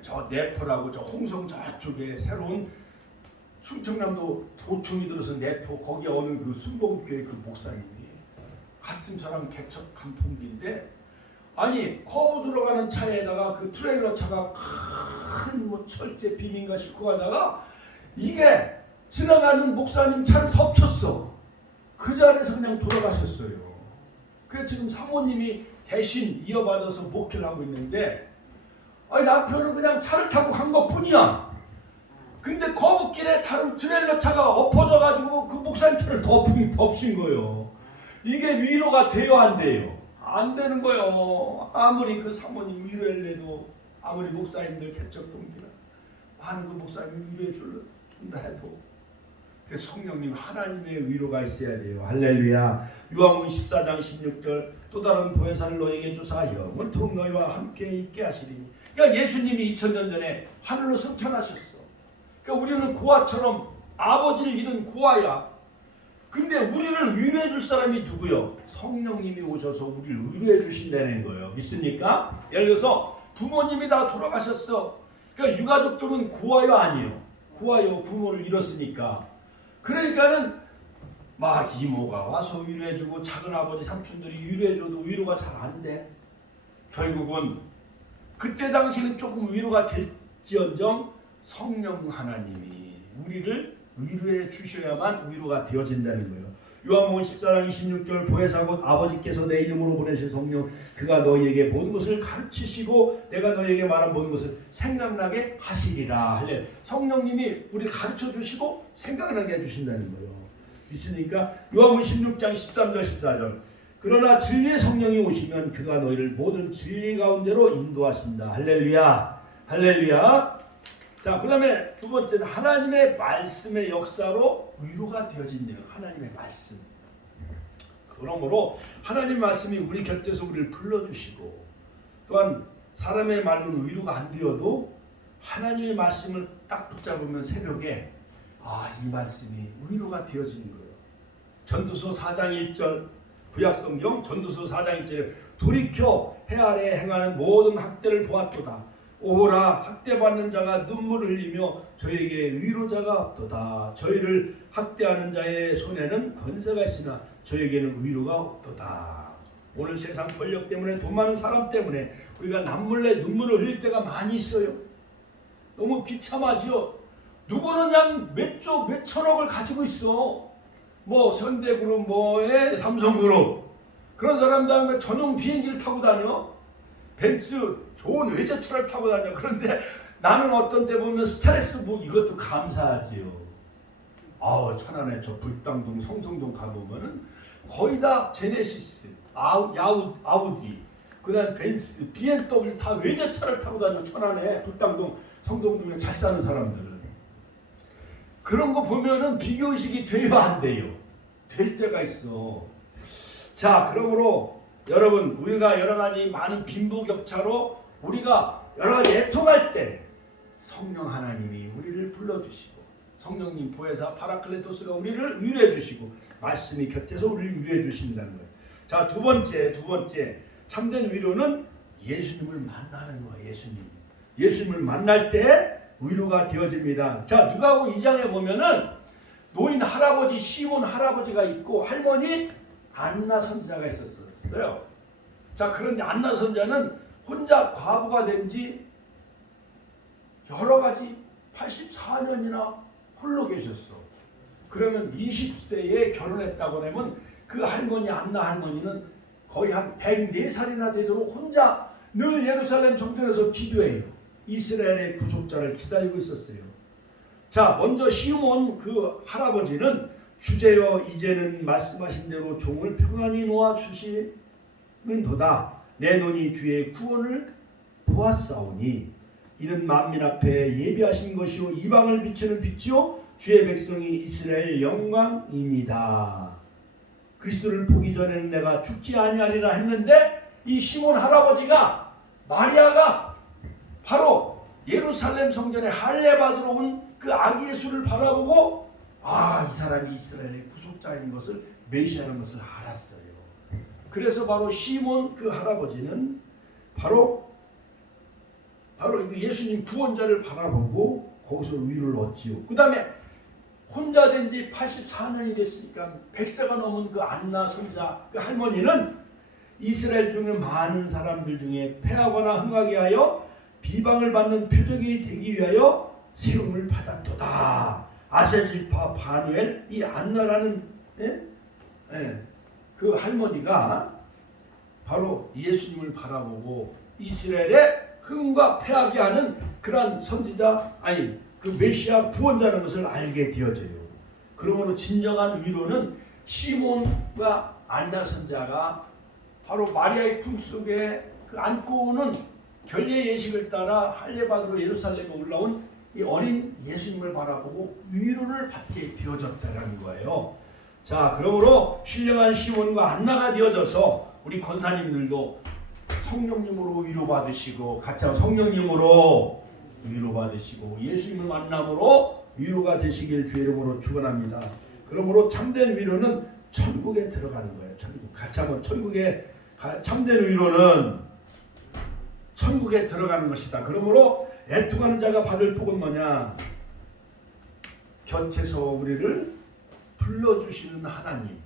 저 내포라고 저 홍성 저쪽에 새로운 충청남도 도청이 들어서 내포 거기에 어느 그 순복교회 그 목사님이 같은 저랑 개척한 동기인데, 아니 커브 들어가는 차에다가 그 트레일러 차가 큰 뭐 철제 비닌가 싣고 가다가 이게 지나가는 목사님 차를 덮쳤어. 그 자리에서 그냥 돌아가셨어요. 그래서 지금 사모님이 대신 이어받아서 목회를 하고 있는데, 아니 남편은 그냥 차를 타고 간 것뿐이야. 근데 거북길에 다른 트레일러 차가 엎어져가지고 그 목사님 차를 덮친 거예요. 이게 위로가 돼요, 안 돼요? 안 되는 거예요. 아무리 그 사모님 위로를 해도, 아무리 목사님들 개척 동기나 많은 그 목사님이 위로해 준다 해도 그 성령님 하나님의 위로가 있어야 돼요. 할렐루야. 요한복음 14장 16절 또 다른 보혜사를 너에게 주사 영원토록 너희와 함께 있게 하시리니. 그러니까 예수님이 2000년 전에 하늘로 승천하셨어. 그러니까 우리는 고아처럼 아버지를 잃은 고아야. 근데 우리를 위로해 줄 사람이 누구요? 성령님이 오셔서 우리를 위로해 주신다는 거예요. 믿습니까? 예를 들어서 부모님이 다 돌아가셨어. 그러니까 유가족들은 고아요, 아니에요? 고아요. 부모를 잃었으니까. 그러니까는 막 이모가 와서 위로해주고 작은아버지 삼촌들이 위로해줘도 위로가 잘 안 돼. 결국은 그때 당시는 조금 위로가 될지언정 성령 하나님이 우리를 위로해 주셔야만 위로가 되어진다는 거예요. 요한복음 14장 26절 보혜사 곧 아버지께서 내 이름으로 보내신 성령 그가 너희에게 모든 것을 가르치시고 내가 너희에게 말한 모든 것을 생각나게 하시리라. 할래. 성령님이 우리를 가르쳐 주시고 생각나게 해주신다는 거예요. 있으니까 요한복음 16장 13절 14절 그러나 진리의 성령이 오시면 그가 너희를 모든 진리 가운데로 인도하신다. 할렐루야. 할렐루야. 자, 그 다음에 두 번째는 하나님의 말씀의 역사로 위로가 되어진다는 하나님의 말씀. 그러므로 하나님의 말씀이 우리 곁에서 우리를 불러주시고, 또한 사람의 말로는 위로가 안 되어도 하나님의 말씀을 딱 붙잡으면 새벽에 이 말씀이 위로가 되어지는 거예요. 전도서 4장 1절 구약성경 전도서 4장 1절에 돌이켜 해 아래 행하는 모든 학대를 보았도다. 오라 학대받는 자가 눈물을 흘리며 저에게 위로자가 없도다. 저희를 학대하는 자의 손에는 권세가 있으나 저에게는 위로가 없도다. 오늘 세상 권력 때문에 돈 많은 사람 때문에 우리가 남몰래 눈물을 흘릴 때가 많이 있어요. 너무 비참하죠. 누구는 그냥 몇 천억을 가지고 있어. 뭐 현대그룹 뭐에 삼성그룹 그런 사람들 전용 비행기를 타고 다녀. 벤츠 좋은 외제차를 타고 다녀. 그런데 나는 어떤 때 보면 스트레스북 이것도 감사하지요. 천안에 저 불당동 성성동 가보면은 거의 다 제네시스, 아우디 그다음 벤츠, BMW 다 외제차를 타고 다녀. 천안에 불당동, 성동동에 잘 사는 사람들은. 그런 거 보면은 비교의식이 돼요, 안 돼요? 될 때가 있어. 자, 그러므로 여러분, 우리가 여러 가지 많은 빈부격차로 우리가 여러 가지 애통할 때 성령 하나님이 우리를 불러주시고, 성령님 보혜사 파라클레토스가 우리를 위로해 주시고, 말씀이 곁에서 우리를 위로해 주신다는 거예요. 자, 두 번째 참된 위로는 예수님을 만나는 거예요. 예수님을 만날 때 위로가 되어집니다. 자, 누가복음 2장에 보면은 노인 할아버지 시몬 할아버지가 있고 할머니 안나 선지자가 있었어요. 자, 그런데 안나 선지자는 혼자 과부가 된 지 여러 가지 84년이나 홀로 계셨어. 그러면 20세에 결혼했다고 하면 그 할머니 안나 할머니는 거의 한 104살이나 되도록 혼자 늘 예루살렘 성전에서 기도해요. 이스라엘의 구속자를 기다리고 있었어요. 자, 먼저 시몬 그 할아버지는 주제여 이제는 말씀하신 대로 종을 평안히 놓아주시는도다. 내 눈이 주의 구원을 보았사오니 이는 만민 앞에 예비하신 것이요 이방을 비추는 빛이요 주의 백성이 이스라엘 영광이니이다. 그리스도를 보기 전에는 내가 죽지 아니하리라 했는데 이 시몬 할아버지가 마리아가 바로 예루살렘 성전에 할례 받으러 온 그 아기 예수를 바라보고 이 사람이 이스라엘의 구속자인 것을 메시아라는 것을 알았어요. 그래서 바로 시몬 그 할아버지는 바로 예수님 구원자를 바라보고 거기서 위로를 얻지요. 그 다음에 혼자 된 지 84년이 됐으니까 100세가 넘은 그 안나 선지자 그 할머니는 이스라엘 중에 많은 사람들 중에 패하거나 흥하게 하여 비방을 받는 표적이 되기 위하여 세움을 받았도다. 아셀지파 바누엘 이 안나라는 그 할머니가 바로 예수님을 바라보고 이스라엘의 흥과 패하게 하는 그러한 선지자 그 메시아 구원자라는 것을 알게 되어져요. 그러므로 진정한 위로는 시몬과 안나 선지자가 바로 마리아의 품속에 그 안고 오는 결례 예식을 따라 할례 받으러 예루살렘에 올라온 이 어린 예수님을 바라보고 위로를 받게 되어졌다는 거예요. 자, 그러므로 신령한 시몬과 안나가 되어져서 우리 권사님들도 성령님으로 위로받으시고 가짜 성령님으로 위로받으시고 예수님을 만남으로 위로가 되시길 주의 이름으로 축원합니다. 그러므로 참된 위로는 천국에 들어가는 거예요. 천국. 같이 한번 참된 위로는 천국에 들어가는 것이다. 그러므로 애통하는 자가 받을 복은 뭐냐? 곁에서 우리를 불러주시는 하나님,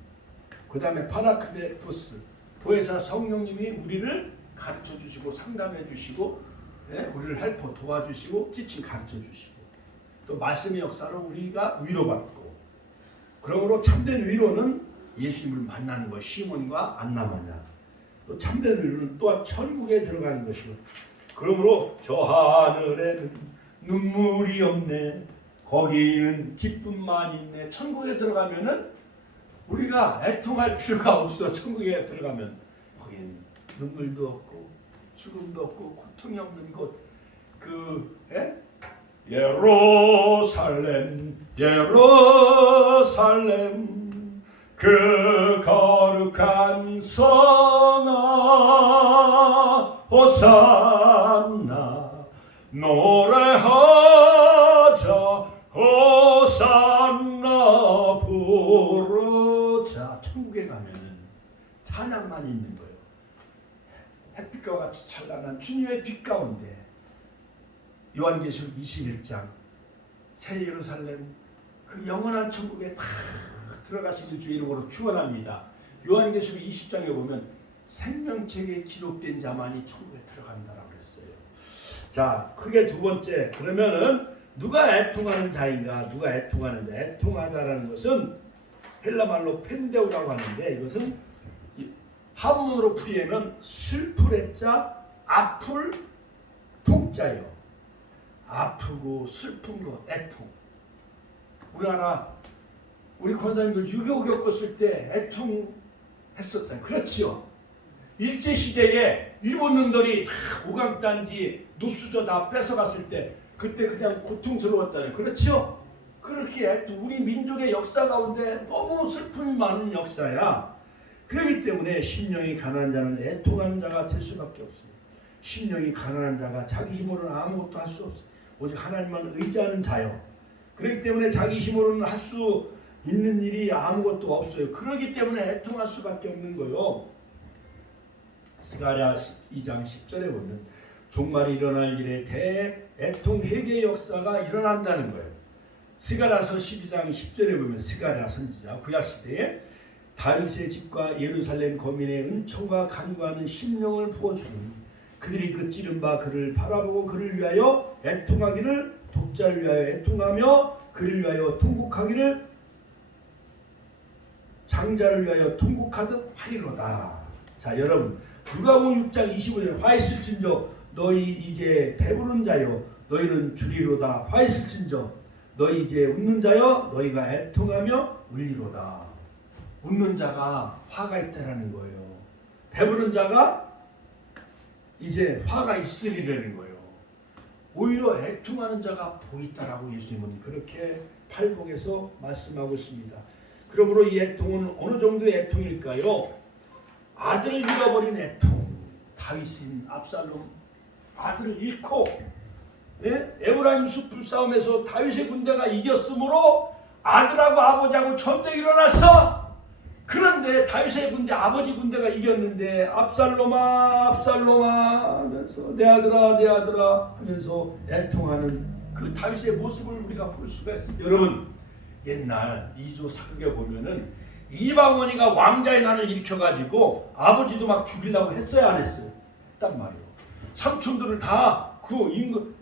그 다음에 파라클레토스 보혜사 성령님이 우리를 가르쳐주시고 상담해주시고 우리를 헬퍼 도와주시고 티칭 가르쳐주시고 또 말씀의 역사로 우리가 위로받고, 그러므로 참된 위로는 예수님을 만나는 것, 시몬과 안나 마냥. 또 참된 위로는 또한 천국에 들어가는 것이고, 그러므로 저 하늘에는 눈물이 없네, 거기는 기쁨만 있네. 천국에 들어가면은 우리가 애통할 필요가 없어. 천국에 들어가면 거기는 눈물도 없고 죽음도 없고 고통이 없는 곳. 예루살렘 예루살렘 그 거룩한 성아 호산나 노래하자 호산나 부르자. 천국에 가면은 찬양만 있는 거예요. 햇빛과 같이 찬란한 주님의 빛 가운데 요한계시록 21장 새 예루살렘 그 영원한 천국에 다 들어가시길 주의 이름으로 축원합니다. 요한계시록 20장에 보면 생명책에 기록된 자만이 천국에 들어간다라고 했어요. 자, 크게 두 번째, 그러면은 누가 애통하는 자인가? 누가 애통하는 자? 애통하다라는 것은 헬라 말로 펜데오라고 하는데 이것은 한문으로 풀이하면 슬플 애자 아플 통자요. 아프고 슬픈 것, 애통. 우리 권사님들 6.25 겪었을 때 애통했었잖아요. 그렇지요. 일제시대에 일본 놈들이 다 오강단지 노수저 다 뺏어갔을 때 그때 그냥 고통스러웠잖아요. 그렇죠? 그렇게 우리 민족의 역사 가운데 너무 슬픔이 많은 역사야. 그렇기 때문에 심령이 가난한 자는 애통하는 자가 될 수밖에 없어요. 심령이 가난한 자가 자기 힘으로는 아무것도 할 수 없어요. 오직 하나님만 의지하는 자요. 그렇기 때문에 자기 힘으로는 할 수 있는 일이 아무것도 없어요. 그렇기 때문에 애통할 수밖에 없는 거요. 스가랴 2장 10절에 보면 종말이 일어날 일에 대애통 회개의 역사가 일어난다는 거예요. 스가랴서 12장 10절에 보면 스가랴 선지자 구약시대에 다윗의 집과 예루살렘 거민의 은총과 간구하는 심령을 부어주는 그들이 그 찌른 바 그를 바라보고 그를 위하여 애통하기를 독자를 위하여 애통하며 그를 위하여 통곡하기를 장자를 위하여 통곡하듯 하리로다. 자 여러분 누가복음 6장 25절 화 있을진저 너희 이제 배부른 자여 너희는 주리로다. 화 있을진저 너희 이제 웃는 자여 너희가 애통하며 울리로다. 웃는 자가 화가 있다라는 거예요. 배부른 자가 이제 화가 있으리라는 거예요. 오히려 애통하는 자가 보이다라고 예수님은 그렇게 팔복에서 말씀하고 있습니다. 그러므로 이 애통은 어느 정도의 애통일까요? 아들을 잃어버린 애통. 다윗인 압살롬 아들을 잃고 에브라임 숲 싸움에서 다윗의 군대가 이겼으므로 아들하고 아버지하고 전쟁이 일어났어. 그런데 다윗의 군대 아버지 군대가 이겼는데 압살롬아 압살롬아 하면서 내 아들아 내 아들아 하면서 애통하는 그 다윗의 모습을 우리가 볼 수가 있어요. 여러분 옛날 이조 사극에 보면은 이방원이가 왕자의 난을 일으켜가지고 아버지도 막 죽이려고 했어요 안 했어요? 했단 말이에요. 삼촌들을 다 그 임금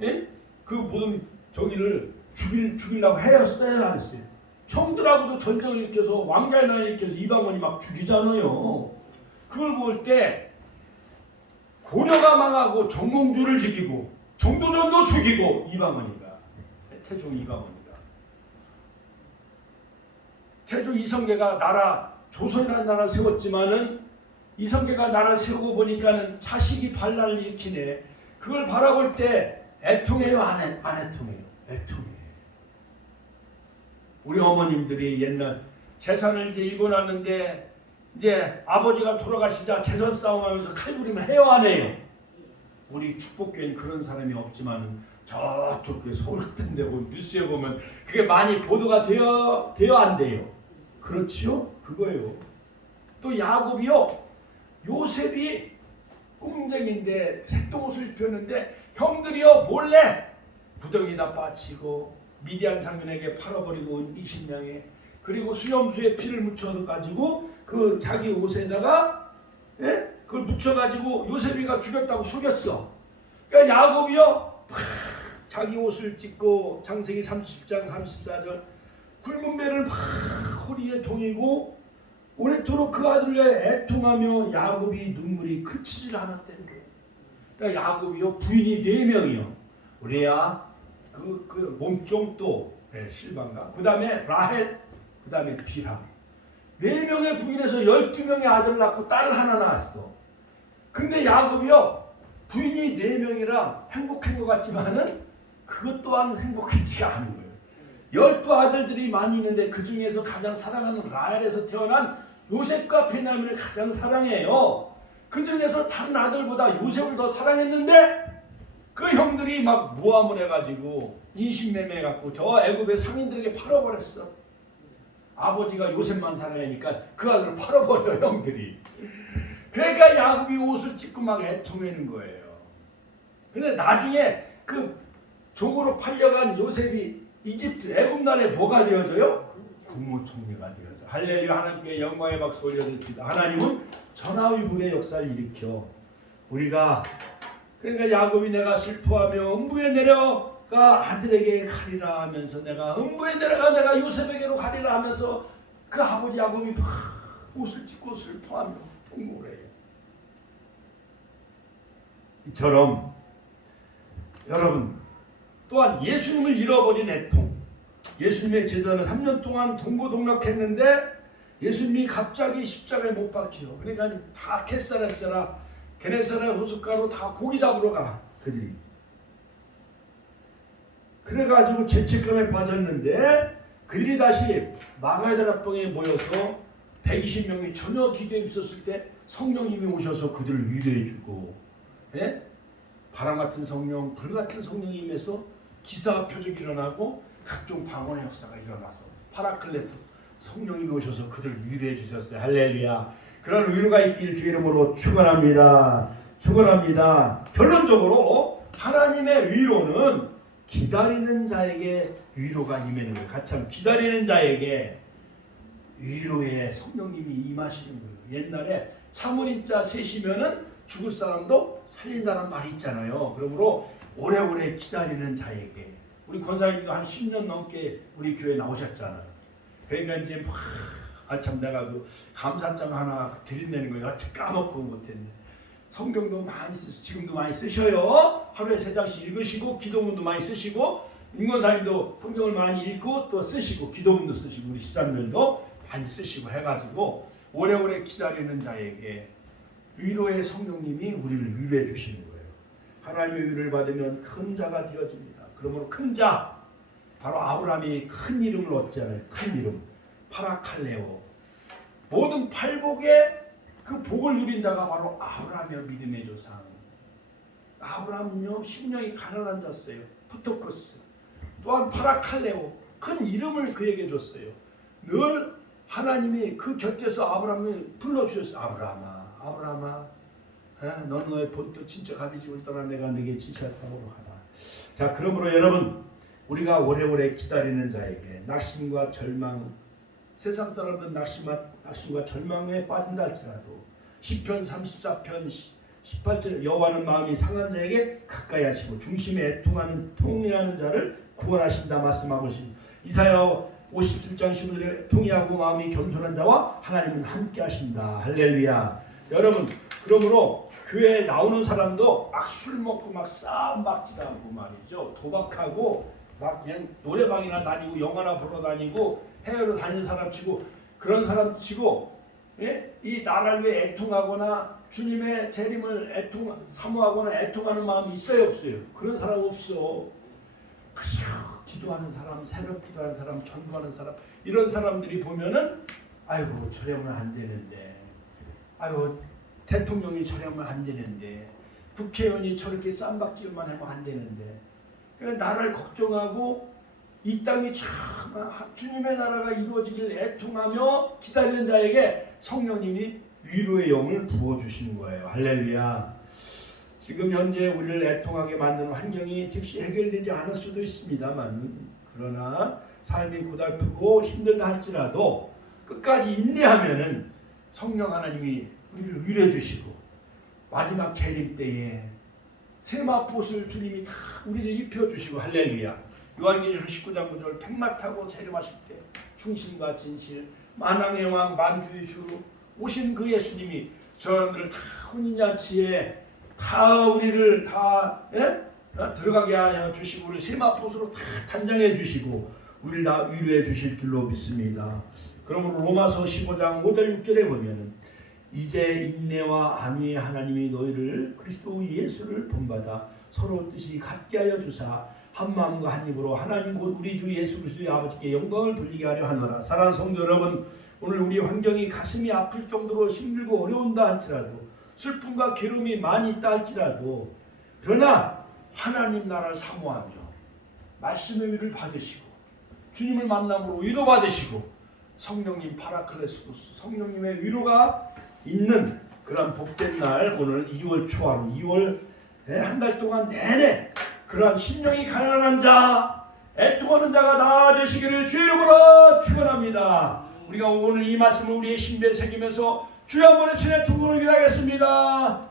그 모든 저기를 죽이려고 했어요 안 했어요? 형들하고도 전쟁을 일으켜서 왕자의 난을 일으켜서 이방원이 막 죽이잖아요. 그걸 볼 때 고려가 망하고 정공주를 죽이고 정도전도 죽이고 이방원이가 태종 이방원이가 태조 이성계가 나라 조선이라는 나라를 세웠지만은 이성계가 나라를 세우고 보니까는 자식이 반란을 일으키네. 그걸 바라볼 때 애통해요 안 애통해요? 애통해. 우리 어머님들이 옛날 재산을 이제 읽어놨는데 이제 아버지가 돌아가시자 재산 싸움하면서 칼부림을 해요 안 해요? 우리 축복교회는 그런 사람이 없지만 저쪽 그 서울 같은 데 보면 뉴스에 보면 그게 많이 보도가 돼요 안 돼요? 그렇지요? 그거예요. 또 야곱이요. 요셉이 꽁쟁인데 색동옷을 입혔는데 형들이요 몰래 구덩이다 빠치고 미디안 상인에게 팔아버리고 20명에 그리고 수염수에 피를 묻혀가지고 그 자기 옷에다가 그걸 묻혀가지고 요셉이가 죽였다고 속였어. 그러니까 야곱이요 자기 옷을 찢고 창세기 30장 34절 굵은 배를 막 허리에 동이고 오래도록 그 아들을 위해 애통하며 야곱이 눈물이 그치질 않았다는 거예요. 그러니까 야곱이요 부인이 4명이요. 레아 그 몸종도 실반가 그 다음에 라헬 그 다음에 비라 4명의 부인에서 12명의 아들을 낳고 딸을 하나 낳았어. 근데 야곱이요 부인이 4명이라 행복한 것 같지만은 그것 또한 행복하지가 않은 거예요. 12아들들이 많이 있는데 그 중에서 가장 사랑하는 라헬에서 태어난 요셉과 베냐민을 가장 사랑해요. 그 중에서 다른 아들보다 요셉을 더 사랑했는데 그 형들이 막 모함을 해가지고 인신매매해갖고 저 애굽의 상인들에게 팔아버렸어. 아버지가 요셉만 사랑하니까 그 아들을 팔아버려 형들이. 그러니까 야곱이 옷을 찢고 막 애통하는 거예요. 근데 나중에 그 종으로 팔려간 요셉이 이집트 애굽 나라에 뭐가 되어져요? 국무총리가 되어져. 할렐루야. 하나님께 영광의 박수 올려드립니다. 하나님은 전화위복의 역사를 일으켜 우리가 그러니까 야곱이 내가 슬퍼하며 음부에 내려가 아들에게 가리라 하면서 내가 음부에 내려가 내가 요셉에게로 가리라 하면서 그 아버지 야곱이 막 옷을 찢고 슬퍼하며 통곡을 해요. 이처럼 여러분 또한 예수님을 잃어버린 애통. 예수님의 제자는 3년 동안 동고동락했는데 예수님이 갑자기 십자가에 못 박혀. 그러니까 다 게네사렛 호숫가로 다 고기 잡으러 가 그들이. 그래가지고 죄책감에 빠졌는데 그들이 다시 마가다락방에 모여서 120명이 전혀 기도에 있었을 때 성령님이 오셔서 그들을 위로해주고, 예? 바람 같은 성령, 불 같은 성령이 임해서 기사 표적이 일어나고 각종 방언의 역사가 일어나서 파라클레토 성령님이 오셔서 그들을 위로해 주셨어요. 할렐루야. 그런 위로가 있길 주 이름으로 축원합니다. 축원합니다. 결론적으로 하나님의 위로는 기다리는 자에게 위로가 임하는 거예요. 같이 한번 기다리는 자에게 위로의 성령님이 임하시는 거예요. 옛날에 참으린 자 셋이면은 죽을 사람도 살린다는 말이 있잖아요. 그러므로 오래오래 기다리는 자에게, 우리 권사님도 한 10년 넘게 우리 교회 나오셨잖아요. 그러니까 이제 참 내가 그 감사장 하나 드린다는 거 여태 까먹고 못했네. 성경도 많이 지금도 많이 쓰셔요. 하루에 3장씩 읽으시고 기도문도 많이 쓰시고, 임권사님도 성경을 많이 읽고 또 쓰시고 기도문도 쓰시고 우리 시장들도 많이 쓰시고 해가지고 오래오래 기다리는 자에게 위로의 성령님이 우리를 위로해 주시는 거예요. 하나님의 위로를 받으면 큰 자가 되어집니다. 그러므로 큰 자, 바로 아브라함이 큰 이름을 얻잖아요. 큰 이름 파라칼레오. 모든 팔복의 그 복을 누린 자가 바로 아브라함이요, 믿음의 조상. 아브라함은요 심령이 가난한 자였어요. 푸토코스. 또한 파라칼레오, 큰 이름을 그에게 줬어요. 늘 하나님이 그 곁에서 아브라함을 불러주셨어요. 아브라함아, 아브라함아, 너는 너의 본토 친척 아비 집을 떠나 내가 네게 지시할 땅으로 가라. 자, 그러므로 여러분, 우리가 오래오래 기다리는 자에게 낙심과 절망, 세상 사람들은 낙심과 절망에 빠진다 할지라도 시편 34편 18절 여호와는 마음이 상한 자에게 가까이 하시고 중심에 애통하는 통회하는 자를 구원하신다 말씀하고 있습니다. 이사야 57장 15절에 통회하고 마음이 겸손한 자와 하나님은 함께 하신다. 할렐루야. 여러분, 그러므로 교회에 나오는 사람도 막 술 먹고 막 싸움 박질하고 말이죠, 도박하고 막 그냥 노래방이나 다니고 영화나 보러 다니고 해외로 다니는 사람 치고, 그런 사람 치고, 예? 이 나라를 위해 애통하거나 주님의 재림을 사모하거나 애통하는 마음이 있어요, 없어요? 그런 사람 없어. 그냥 기도하는 사람, 새벽 기도하는 사람, 전도하는 사람, 이런 사람들이 보면은 아이고 저러면 안 되는데, 아이고 대통령이 저러면 안 되는데, 국회의원이 저렇게 쌈박질만 하면 안 되는데, 그러니까 나라를 걱정하고 이 땅이 참 주님의 나라가 이루어지길 애통하며 기다리는 자에게 성령님이 위로의 영을 부어주시는 거예요. 할렐루야. 지금 현재 우리를 애통하게 만드는 환경이 즉시 해결되지 않을 수도 있습니다만, 그러나 삶이 고달프고 힘들다 할지라도 끝까지 인내하면은 성령 하나님이 우리를 위로해 주시고 마지막 재림 때에 세마포옷을 주님이 다 우리를 입혀주시고, 할렐루야. 요한계시록 19장 9절 백마 타고 재림하실 때 충신과 진실, 만왕의 왕 만주의 주로 오신 그 예수님이 저들을 다 혼인잔치에 다 우리를 다 들어가게 하여 주시고 우리 세마포옷으로 다 단장해 주시고 우리를 다 위로해 주실 줄로 믿습니다. 그러므로 로마서 15장 5절 6절에 보면은 이제 인내와 안위의 하나님이 너희를 그리스도 예수를 본받아 서로 뜻이 같게 하여 주사 한 마음과 한 입으로 하나님 곧 우리 주 예수 그리스도의 아버지께 영광을 돌리게 하려 하노라. 사랑하는 성도 여러분, 오늘 우리 환경이 가슴이 아플 정도로 힘들고 어려운다 할지라도, 슬픔과 괴로움이 많이 있다 할지라도, 그러나 하나님 나라를 사모하며 말씀의 위를 받으시고 주님을 만남으로 위로받으시고 성령님 파라클레소스 성령님의 위로가 있는 그런 복된 날, 오늘 2월 초하루 2월 한 달 동안 내내 그러한 심령이 가난한 자, 애통하는 자가 다 되시기를 주의 이름으로 축원합니다. 우리가 오늘 이 말씀을 우리의 신변에 새기면서 주여 한번의 친애 통곡을 기도하겠습니다.